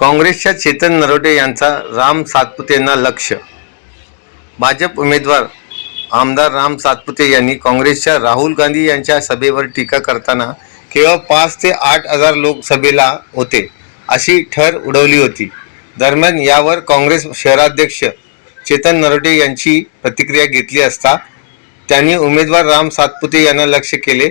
काँग्रेसच्या चेतन नरोटे यांचा राम सातपुतेंना लक्ष्य. भाजप उमेदवार आमदार राम सातपुते यांनी काँग्रेसच्या राहुल गांधी यांच्या सभेवर टीका करताना केवळ 5 ते 8 हजार लोक सभेला होते अशी ठर उडवली होती. दरम्यान यावर काँग्रेस शहराध्यक्ष चेतन नरोटे यांची प्रतिक्रिया घेतली असता त्यांनी उमेदवार राम सातपुते यांना लक्ष्य केले.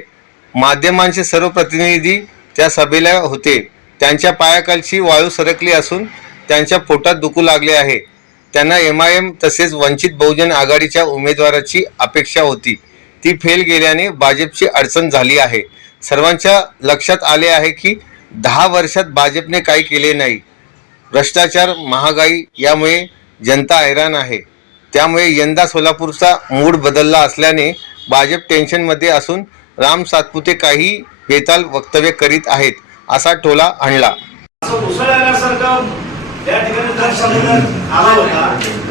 माध्यमांचे सर्व प्रतिनिधी त्या सभेला होते. त्यांच्या पायाखालची वाळू सरकली असून त्यांच्या पोटात दुखू लागले आहे. त्यांना MIM तसेच वंचित बहुजन आघाडीच्या उमेदवाराची अपेक्षा होती. ती फेल गेल्याने भाजपची अडचण झाली आहे. सर्वांच्या लक्षात आले आहे की 10 वर्षात भाजपने काही केले नाही. भ्रष्टाचार, महागाई यामुळे जनता हैराण आहे. त्यामुळे यंदा सोलापूरचा मूड बदलला असल्याने भाजप टेन्शनमध्ये असून राम सातपुते काही बेताल वक्तव्य करीत आहेत असा टोला आणला. त्या ठिकाणी आला होता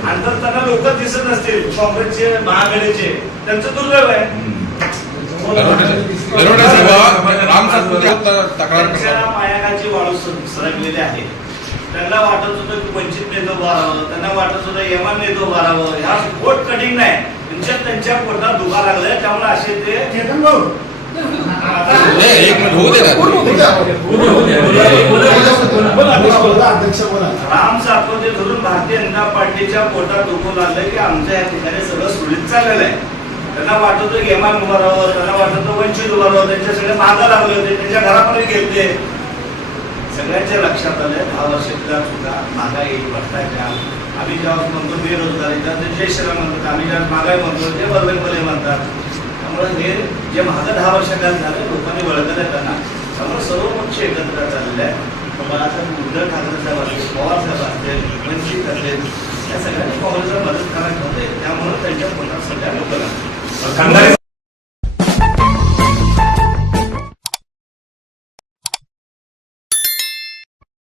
आणि तर त्यांना लोक दिसत नसतील काँग्रेसचे महाआघाडीचे, त्यांचं दुर्दैव आहे. पायाखालची वाळू सरकलेली आहे. त्यांना वाटत होतं की वंचित नेतो बारावं, त्यांना वाटत होतं यमान नेतो बारावं. ह्या पोट कटिंग नाही, त्यांच्या पोटात दुखा लागलंय. त्यामुळे असे ते राम सातपुते धरून भारतीय जनता पार्टीच्या पोटात दुखू लागलं की आमच्या या ठिकाणी सगळं सुरळीत चाललेलं आहे. त्यांना वाटत होतं की यमान उभारावं, त्यांना वाटत होतं वंचित उभारावं. त्यांच्या सगळे मागं लागले होते, त्यांच्या घरामध्ये गेलते. सगळ्यांच्या लक्षात आलंय 10 वर्षातल्या सुद्धा महागाई, भ्रष्टाचार. आम्ही जेव्हा म्हणतो बेरोजगारी, ते जय श्रीराम म्हणतात. आम्ही जेव्हा महागाई म्हणतो ते वर्गणपणे म्हणतात. त्यामुळे हे जे मागं 10 वर्षाकाल झालं लोकांनी वळखलं त्यांना. त्यामुळे सर्व पक्ष एकत्र चाललेले आहे. मला आता उद्धव ठाकरे साहेब असतील, पवार साहेब असतील, वंचित असेल, या सगळ्यांनी काँग्रेसला मदत करायला होते. त्यामुळे त्यांच्या पोटात सध्या लोक